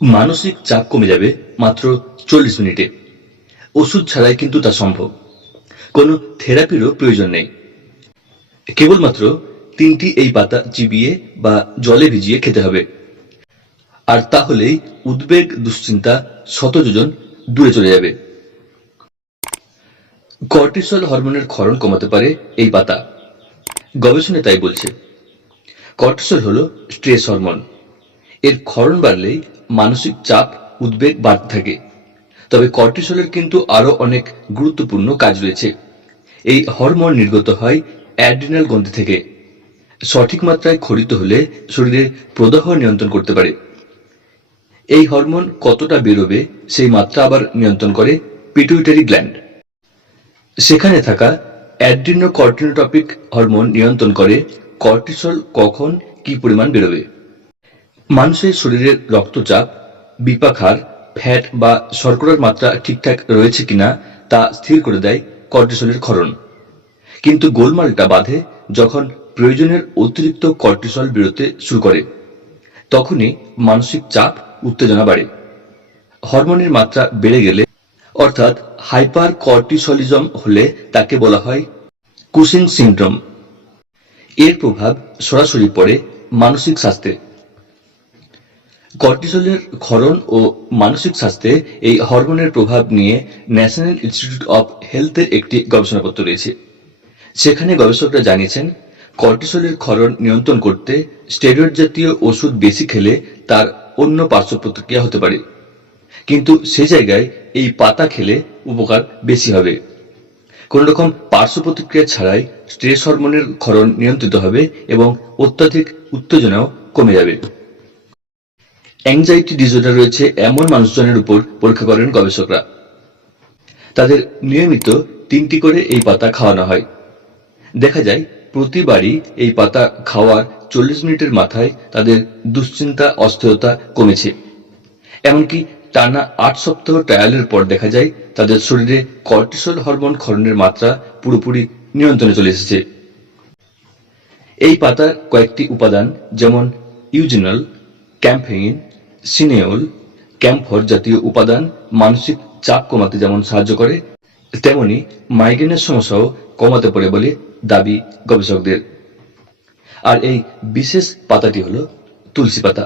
মানসিক চাপ কমে যাবে মাত্র চল্লিশ মিনিটে। ওষুধ ছাড়াই কিন্তু তা সম্ভব। কোনো থেরাপিরও প্রয়োজন নেই। কেবলমাত্র তিনটি এই পাতা চিবিয়ে বা জলে ভিজিয়ে খেতে হবে। আর তাহলেই উদ্বেগ, দুশ্চিন্তা শত যোজন দূরে চলে যাবে। কর্টিসল হরমোনের ক্ষরণ কমাতে পারে এই পাতা। গবেষণা তাই বলছে। কর্টিসল হলো স্ট্রেস হরমোন। এর ক্ষরণ বাড়লেই মানসিক চাপ, উদ্বেগ বাড়তে থাকে। তবে কর্টিসলের কিন্তু আরও অনেক গুরুত্বপূর্ণ কাজ রয়েছে। এই হরমোন নির্গত হয় অ্যাড্রিনাল গ্রন্থি থেকে। সঠিক মাত্রায় খরিত হলে শরীরে প্রদাহ নিয়ন্ত্রণ করতে পারে। এই হরমোন কতটা বেরোবে সেই মাত্রা আবার নিয়ন্ত্রণ করে পিটুইটারি গ্ল্যান্ড। সেখানে থাকা অ্যাড্রিনোকর্টিনোটপিক হরমোন নিয়ন্ত্রণ করে কর্টিসল কখন কি পরিমাণ বেরোবে? মানুষের শরীরের রক্তচাপ, বিপাখার, ফ্যাট বা শর্করার মাত্রা ঠিকঠাক রয়েছে কিনা তা স্থির করে দেয় কর্টিসলের ক্ষরণ। কিন্তু গোলমালটা বাঁধে যখন প্রয়োজনের অতিরিক্ত কর্টিসল বেরোতে শুরু করে, তখনই মানসিক চাপ, উত্তেজনা বাড়ে। হরমোনের মাত্রা বেড়ে গেলে, অর্থাৎ হাইপার কর্টিসলিজম হলে তাকে বলা হয় কুসিং সিন্ড্রোম। এর প্রভাব সরাসরি পড়ে মানসিক স্বাস্থ্যে। কর্টিসলের ক্ষরণ ও মানসিক স্বাস্থ্যে এই হরমোনের প্রভাব নিয়ে ন্যাশনাল ইনস্টিটিউট অব হেলথের একটি গবেষণাপত্র রয়েছে। সেখানে গবেষকরা জানিয়েছেন, কর্টিসলের ক্ষরণ নিয়ন্ত্রণ করতে স্টেরয়েড জাতীয় ওষুধ বেশি খেলে তার অন্য পার্শ্ব প্রতিক্রিয়া হতে পারে। কিন্তু সে জায়গায় এই পাতা খেলে উপকার বেশি হবে। কোন রকম পার্শ্ব প্রতিক্রিয়া ছাড়াই স্ট্রেস হরমোনের ক্ষরণ নিয়ন্ত্রিত হবে এবং অত্যাধিক উত্তেজনাও কমে যাবে। অ্যাংজাইটি ডিসঅর্ডার রয়েছে এমন মানুষজনের উপর পরীক্ষা করেন গবেষকরা। তাদের নিয়মিত তিনটি করে এই পাতা খাওয়ানো হয়। দেখা যায়, প্রতিবারই এই পাতা খাওয়ার চল্লিশ মিনিটের মাথায় তাদের দুশ্চিন্তা, অস্থিরতা কমেছে। এমনকি টানা আট সপ্তাহ ট্রায়ালের পর দেখা যায়, তাদের শরীরে কর্টিসল হরমোন ক্ষরণের মাত্রা পুরোপুরি নিয়ন্ত্রণে চলে এসেছে। এই পাতার কয়েকটি উপাদান যেমন ইউজিনাল ক্যাম্পেইন সিনেওল ক্যাম্ফর জাতীয় উপাদান, মানসিক চাপ কমাতে যেমন সাহায্য করে, তেমনি মাইগ্রেনের সমস্যাও কমাতে পারে বলে দাবি গবেষকদের। আর এই বিশেষ পাতাটি হলো তুলসী পাতা।